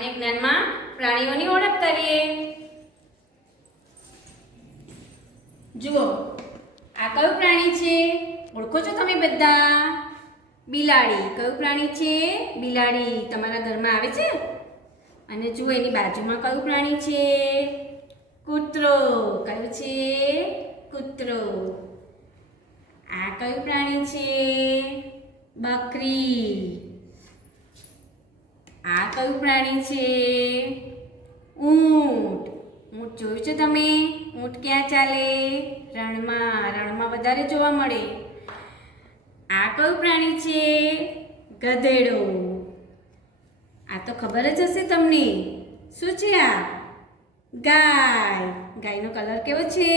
સામાન્ય જ્ઞાનમાં પ્રાણીઓની ઓળખ કરીએ. જુઓ, આ કયું પ્રાણી છે? ઓળખો છો તમે બધા? બિલાડી. કયું પ્રાણી છે? બિલાડી. તમારા ઘરમાં આવે છે? અને જુઓ, એની બાજુમાં કયું પ્રાણી છે? કૂતરો. કયું છે? કૂતરો. આ કયું પ્રાણી છે? બકરી. આ કયું પ્રાણી છે? ઊંટ. ઊંટ જોયું છે તમે? ઊંટ ક્યાં ચાલે? રણમાં વધારે જોવા મળે. આ કયું પ્રાણી છે? ગધેડો. આ તો ખબર જ હશે તમને. શું છે આ? ગાય. ગાયનો કલર કેવો છે?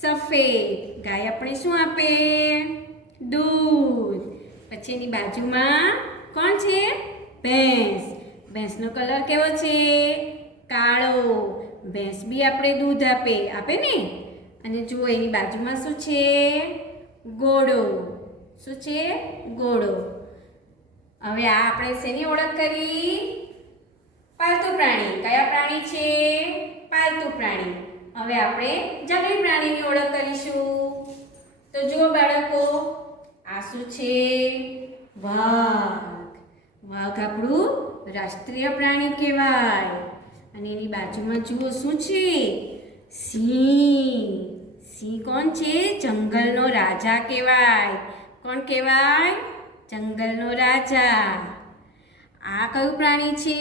સફેદ. ગાય આપણે શું આપે? દૂધ. પછી એની બાજુમાં કોણ છે? ભેંસ. ભેંસનો કલર કેવો છે? કાળો. ભેંસ બી આપણે દૂધ આપે ને. અને જુઓ, એની બાજુમાં શું છે? ઘોડો. શું છે? ઘોડો. હવે આ આપણે શેની ઓળખ કરી? પાલતુ પ્રાણી. કયા પ્રાણી છે? પાલતુ પ્રાણી. હવે આપણે જંગલી પ્રાણીની ઓળખ કરીશું. તો જુઓ બાળકો, આ શું છે? વાઘ. વાઘ આપણું રાષ્ટ્રીય પ્રાણી કહેવાય. અને એની બાજુમાં જુઓ શું છે? સિંહ. સિંહ કોણ છે? જંગલનો રાજા કહેવાય. કોણ કહેવાય? જંગલનો રાજા. આ કયું પ્રાણી છે?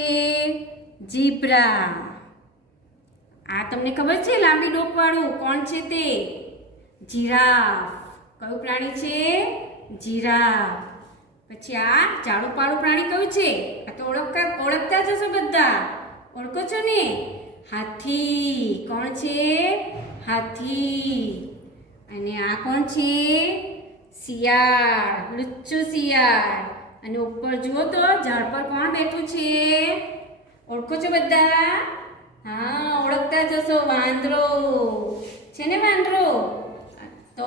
ઝીબ્રા. આ તમને ખબર છે? લાંબી ડોકવાળું કોણ છે તે? જીરાફ. કયું પ્રાણી છે? જીરાફ. પછી આ જાડું પાડું પ્રાણી કયું છે? આ તો ઓળખતા જ હશો બધા. ઓળખો છો ને? હાથી. કોણ છે? હાથી. અને આ કોણ છે? શિયાળ. લુચ્ચું શિયાળ. અને ઉપર જુઓ તો ઝાડ પર કોણ બેઠું છે? ઓળખો છો બધા? હા, ઓળખતા જ હશો. વાંદરો. છે ને વાંદરો? તો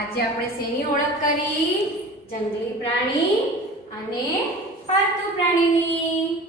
આજે આપણે શેની ઓળખ કરી? જંગલી પ્રાણી અને પાલતુ પ્રાણીની.